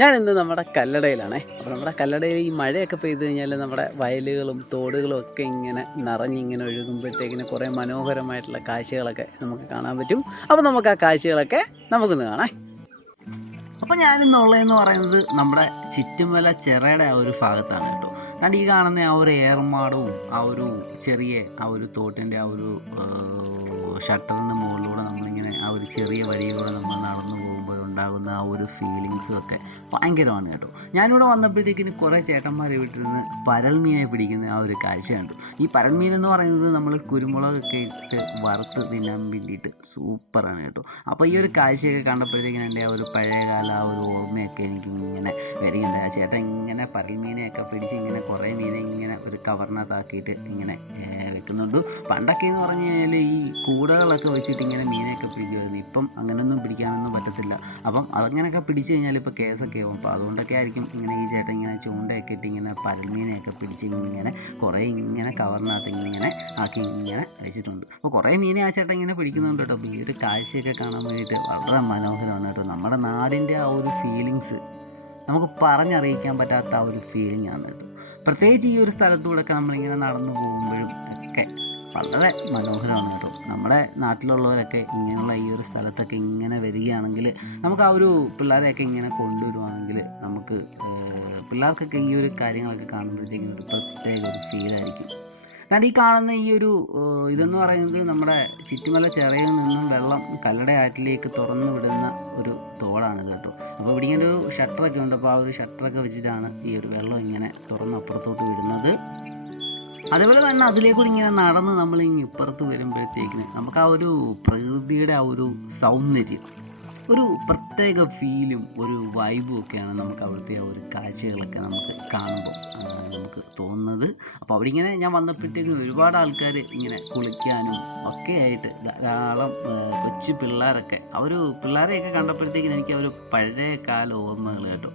ഞാനിന്ന് നമ്മുടെ കല്ലടയിലാണേ. അപ്പോൾ നമ്മുടെ കല്ലടയിൽ ഈ മഴയൊക്കെ പെയ്ത് കഴിഞ്ഞാൽ നമ്മുടെ വയലുകളും തോടുകളും ഒക്കെ ഇങ്ങനെ നിറഞ്ഞിങ്ങനെ ഒഴുകുമ്പോഴത്തേക്കിന് കുറേ മനോഹരമായിട്ടുള്ള കാഴ്ചകളൊക്കെ നമുക്ക് കാണാൻ പറ്റും. അപ്പോൾ നമുക്ക് ആ കാഴ്ചകളൊക്കെ നമുക്കൊന്ന് കാണാം. അപ്പോൾ ഞാനിന്നുള്ളതെന്ന് പറയുന്നത് നമ്മുടെ ചിറ്റുമല ചിറയുടെ ആ ഒരു ഭാഗത്താണ് കേട്ടോ. ഞാൻ ഈ കാണുന്ന ആ ഒരു ഏർമാടവും ആ ഒരു ചെറിയ ആ ഒരു തോട്ടിൻ്റെ ആ ഒരു ഷട്ടറിൻ്റെ മുകളിലൂടെ നമ്മളിങ്ങനെ ആ ഒരു ചെറിയ വഴിയിലൂടെ നമ്മൾ നടന്നു പോകുമ്പോഴുണ്ടാകുന്ന ആ ഒരു ഫീലിങ്സും ഒക്കെ ഭയങ്കരമാണ് കേട്ടോ. ഞാനിവിടെ വന്നപ്പോഴത്തേക്കിന് കുറേ ചേട്ടന്മാരെ വീട്ടിലിരുന്ന് പരൽമീനെ പിടിക്കുന്ന ആ ഒരു കാഴ്ച കണ്ടു. ഈ പരൽമീൻ എന്ന് പറയുന്നത് നമ്മൾ കുരുമുളകൊക്കെ ഇട്ട് വറുത്ത് തിന്നാൻ വേണ്ടിയിട്ട് സൂപ്പറാണ് കേട്ടോ. അപ്പോൾ ഈ ഒരു കാഴ്ചയൊക്കെ കണ്ടപ്പോഴത്തേക്കിന് എൻ്റെ ആ ഒരു പഴയകാല ആ ഒരു ഓർമ്മയൊക്കെ എനിക്ക് ഇങ്ങനെ വരികയുണ്ട്. ആ ചേട്ടൻ ഇങ്ങനെ പരൽമീനെയൊക്കെ പിടിച്ച് ഇങ്ങനെ കുറേ മീനെ ഇങ്ങനെ ഒരു കവറിനകത്താക്കിയിട്ട് ഇങ്ങനെ വെക്കുന്നുണ്ട്. പണ്ടൊക്കെ എന്ന് പറഞ്ഞു കഴിഞ്ഞാൽ ഈ കൂടകളൊക്കെ വെച്ചിട്ട് ഇങ്ങനെ മീനെയൊക്കെ പിടിക്കുമായിരുന്നു. ഇപ്പം അങ്ങനെയൊന്നും പിടിക്കാനൊന്നും പറ്റത്തില്ല. അപ്പം അതങ്ങനെയൊക്കെ പിടിച്ച് കഴിഞ്ഞാൽ ഇപ്പോൾ കേസൊക്കെ ആവും. അപ്പോൾ അതുകൊണ്ടൊക്കെ ആയിരിക്കും ഇങ്ങനെ ഈ ചേട്ടൻ ഇങ്ങനെ ചൂണ്ടയൊക്കെ ഇട്ട് ഇങ്ങനെ പരൽമീനെയൊക്കെ പിടിച്ച് ഇങ്ങനെ കുറേ ഇങ്ങനെ കവറിനകത്ത് ഇങ്ങനെ ആക്കി ഇങ്ങനെ വെച്ചിട്ടുണ്ട്. അപ്പോൾ കുറേ മീനെ ആ ചേട്ടൻ ഇങ്ങനെ പിടിക്കുന്നുണ്ട് കേട്ടോ. അപ്പോൾ ഈ ഒരു കാഴ്ചയൊക്കെ കാണാൻ വേണ്ടിയിട്ട് വളരെ മനോഹരമാണ് കേട്ടോ. നമ്മുടെ നാടിൻ്റെ ആ ഒരു ഫീലിങ്സ് നമുക്ക് പറഞ്ഞറിയിക്കാൻ പറ്റാത്ത ആ ഒരു ഫീലിംഗ് ആണ് കേട്ടോ. പ്രത്യേകിച്ച് ഈ ഒരു സ്ഥലത്തൂടെയൊക്കെ നമ്മളിങ്ങനെ നടന്നു പോകുമ്പോഴും ഒക്കെ വളരെ മനോഹരമാണ് കേട്ടോ. നമ്മുടെ നാട്ടിലുള്ളവരൊക്കെ ഇങ്ങനെയുള്ള ഈ ഒരു സ്ഥലത്തൊക്കെ ഇങ്ങനെ വരികയാണെങ്കിൽ നമുക്ക് ആ ഒരു പിള്ളേരെയൊക്കെ ഇങ്ങനെ കൊണ്ടുവരുവാണെങ്കിൽ നമുക്ക് പിള്ളേർക്കൊക്കെ ഈ ഒരു കാര്യങ്ങളൊക്കെ കാണുമ്പോഴത്തേക്കും ഒരു പ്രത്യേക ഒരു ഫീലായിരിക്കും. ഞാൻ ഈ കാണുന്ന ഈ ഒരു ഇതെന്ന് പറയുന്നത് നമ്മുടെ ചിറ്റുമല ചിറയിൽ നിന്നും വെള്ളം കല്ലട ആറ്റിലേക്ക് തുറന്നു വിടുന്ന ഒരു തോടാണിത് കേട്ടോ. അപ്പോൾ ഇവിടെ ഇങ്ങനെ ഒരു ഷട്ടറൊക്കെ ഉണ്ട്. അപ്പോൾ ആ ഒരു ഷട്ടറൊക്കെ വെച്ചിട്ടാണ് ഈ ഒരു വെള്ളം ഇങ്ങനെ തുറന്ന് അപ്പുറത്തോട്ട് വിടുന്നത്. അതേപോലെ തന്നെ അതിലേക്കൂടി ഇങ്ങനെ നടന്ന് നമ്മൾ ഇപ്പുറത്ത് വരുമ്പോഴത്തേക്കിന് നമുക്ക് ആ ഒരു പ്രകൃതിയുടെ ആ ഒരു സൗന്ദര്യം, ഒരു പ്രത്യേക ഫീലും ഒരു വൈബും ഒക്കെയാണ് നമുക്ക് അവിടുത്തെ ആ ഒരു കാഴ്ചകളൊക്കെ നമുക്ക് കാണുമ്പോൾ നമുക്ക് തോന്നുന്നത്. അപ്പോൾ അവിടെ ഇങ്ങനെ ഞാൻ വന്നപ്പോഴത്തേക്കും ഒരുപാട് ആൾക്കാർ ഇങ്ങനെ കുളിക്കാനും ഒക്കെ ആയിട്ട് ധാരാളം കൊച്ചു പിള്ളേരൊക്കെ പിള്ളേരെയൊക്കെ കണ്ടപ്പോഴത്തേക്കിനും എനിക്ക് ആ ഒരു പഴയ കാല ഓർമ്മകൾ കേട്ടോ.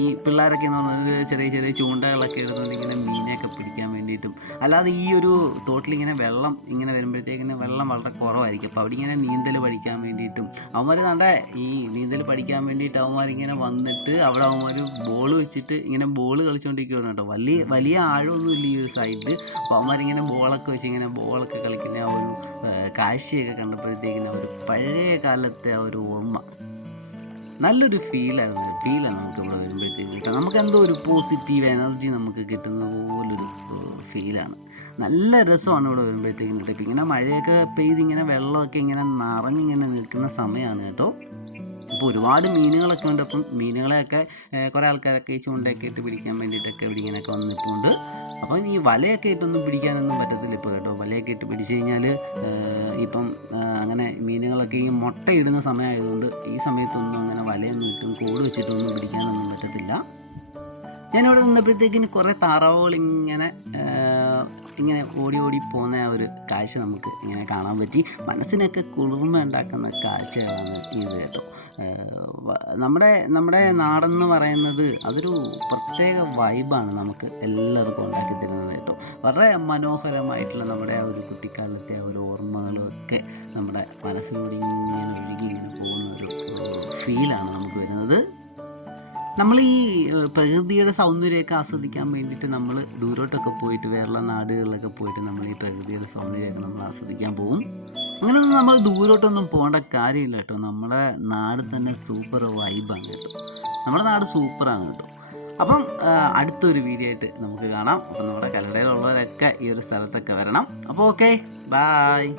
ഈ പിള്ളേരൊക്കെ എന്ന് പറഞ്ഞത് ചെറിയ ചെറിയ ചൂണ്ടകളൊക്കെ എടുത്തുകൊണ്ട് ഇങ്ങനെ മീനെയൊക്കെ പിടിക്കാൻ വേണ്ടിയിട്ടും, അല്ലാതെ ഈ ഒരു തോട്ടിലിങ്ങനെ വെള്ളം ഇങ്ങനെ വരുമ്പോഴത്തേക്കിന് വെള്ളം വളരെ കുറവായിരിക്കും. അപ്പോൾ അവിടെ ഇങ്ങനെ നീന്തൽ പഠിക്കാൻ വേണ്ടിയിട്ടും അവന്മാർ ഈ നീന്തൽ പഠിക്കാൻ വേണ്ടിയിട്ട് അവന്മാരിങ്ങനെ വന്നിട്ട് അവിടെ അവന്മാർ ബോൾ വെച്ചിട്ട് ഇങ്ങനെ ബോൾ കളിച്ചുകൊണ്ടിരിക്കുകയാണ് കേട്ടോ. വലിയ ആഴമൊന്നുമില്ല ഈ ഒരു സൈഡിൽ. അപ്പോൾ അവന്മാരിങ്ങനെ ബോളൊക്കെ വെച്ച് ഇങ്ങനെ ബോളൊക്കെ കളിക്കുന്ന ആ ഒരു കാഴ്ചയൊക്കെ കണ്ടപ്പോഴത്തേക്കിന് ആ ഒരു പഴയ കാലത്തെ ആ ഒരു ഓർമ്മ നല്ലൊരു ഫീലാണ് നമുക്ക് ഇവിടെ വരുമ്പോഴത്തേക്കും കിട്ടാം. നമുക്ക് എന്തോ ഒരു പോസിറ്റീവ് എനർജി നമുക്ക് കിട്ടുന്ന പോലൊരു ഫീലാണ്. നല്ല രസമാണ് ഇവിടെ വരുമ്പോഴത്തേക്കും കിട്ടും. ഇപ്പം ഇങ്ങനെ മഴയൊക്കെ പെയ്ത് ഇങ്ങനെ വെള്ളമൊക്കെ ഇങ്ങനെ നിറഞ്ഞിങ്ങനെ നിൽക്കുന്ന സമയമാണ് കേട്ടോ. അപ്പോൾ ഒരുപാട് മീനുകളൊക്കെ ഉണ്ട്. അപ്പം മീനുകളെയൊക്കെ കുറേ ആൾക്കാരൊക്കെ ഈ ചൂണ്ടയൊക്കെ ഇട്ട് പിടിക്കാൻ വേണ്ടിയിട്ടൊക്കെ ഇവിടെ ഇങ്ങനെയൊക്കെ വന്നിട്ടുണ്ട്. അപ്പം ഈ വലയൊക്കെ ഇട്ടൊന്നും പിടിക്കാനൊന്നും പറ്റത്തില്ല ഇപ്പോൾ കേട്ടോ. വലയൊക്കെ ഇട്ട് പിടിച്ച് കഴിഞ്ഞാൽ ഇപ്പം അങ്ങനെ മീനുകളൊക്കെ ഈ മുട്ടയിടുന്ന സമയമായതുകൊണ്ട് ഈ സമയത്തൊന്നും അങ്ങനെ വലയൊന്നും ഇട്ടും കൂട് വെച്ചിട്ടൊന്നും പിടിക്കാനൊന്നും പറ്റത്തില്ല. ഞാനിവിടെ നിന്നപ്പോഴത്തേക്കിന് കുറേ താറാവുകൾ ഇങ്ങനെ ഓടി ഓടി പോകുന്ന ആ ഒരു കാഴ്ച നമുക്ക് ഇങ്ങനെ കാണാൻ പറ്റി. മനസ്സിനൊക്കെ കുളിർമ ഉണ്ടാക്കുന്ന കാഴ്ചകളാണ് ഇത് കേട്ടോ. നമ്മുടെ നാടെന്ന് പറയുന്നത് അതൊരു പ്രത്യേക വൈബാണ് നമുക്ക് എല്ലാവർക്കും ഉണ്ടാക്കി തരുന്നത് കേട്ടോ. വളരെ മനോഹരമായിട്ടുള്ള നമ്മുടെ ആ ഒരു കുട്ടിക്കാലത്തെ ആ ഒരു ഓർമ്മകളും ഒക്കെ നമ്മുടെ മനസ്സിലൂടെ ഇങ്ങനെ ഒഴുകി ഇങ്ങനെ പോകുന്ന ഒരു ഫീലാണ് നമുക്ക് വരുന്നത്. നമ്മൾ ഈ പ്രകൃതിയുടെ സൗന്ദര്യമൊക്കെ ആസ്വദിക്കാൻ വേണ്ടിയിട്ട് നമ്മൾ ദൂരോട്ടൊക്കെ പോയിട്ട് വേറെ നാടുകളിലൊക്കെ പോയിട്ട് നമ്മൾ ഈ പ്രകൃതിയുടെ സൗന്ദര്യമൊക്കെ നമ്മൾ ആസ്വദിക്കാൻ പോകും. അങ്ങനെയൊന്നും നമ്മൾ ദൂരോട്ടൊന്നും പോകേണ്ട കാര്യമില്ല കേട്ടോ. നമ്മുടെ നാട് തന്നെ സൂപ്പർ വൈബാണ് കേട്ടോ. നമ്മുടെ നാട് സൂപ്പറാണ് കേട്ടോ. അപ്പം അടുത്തൊരു വീഡിയോ ആയിട്ട് നമുക്ക് കാണാം. അപ്പം നമ്മുടെ കല്ലടയിലുള്ളവരൊക്കെ ഈ ഒരു സ്ഥലത്തൊക്കെ വരണം. അപ്പോൾ ഓക്കെ, ബായ്.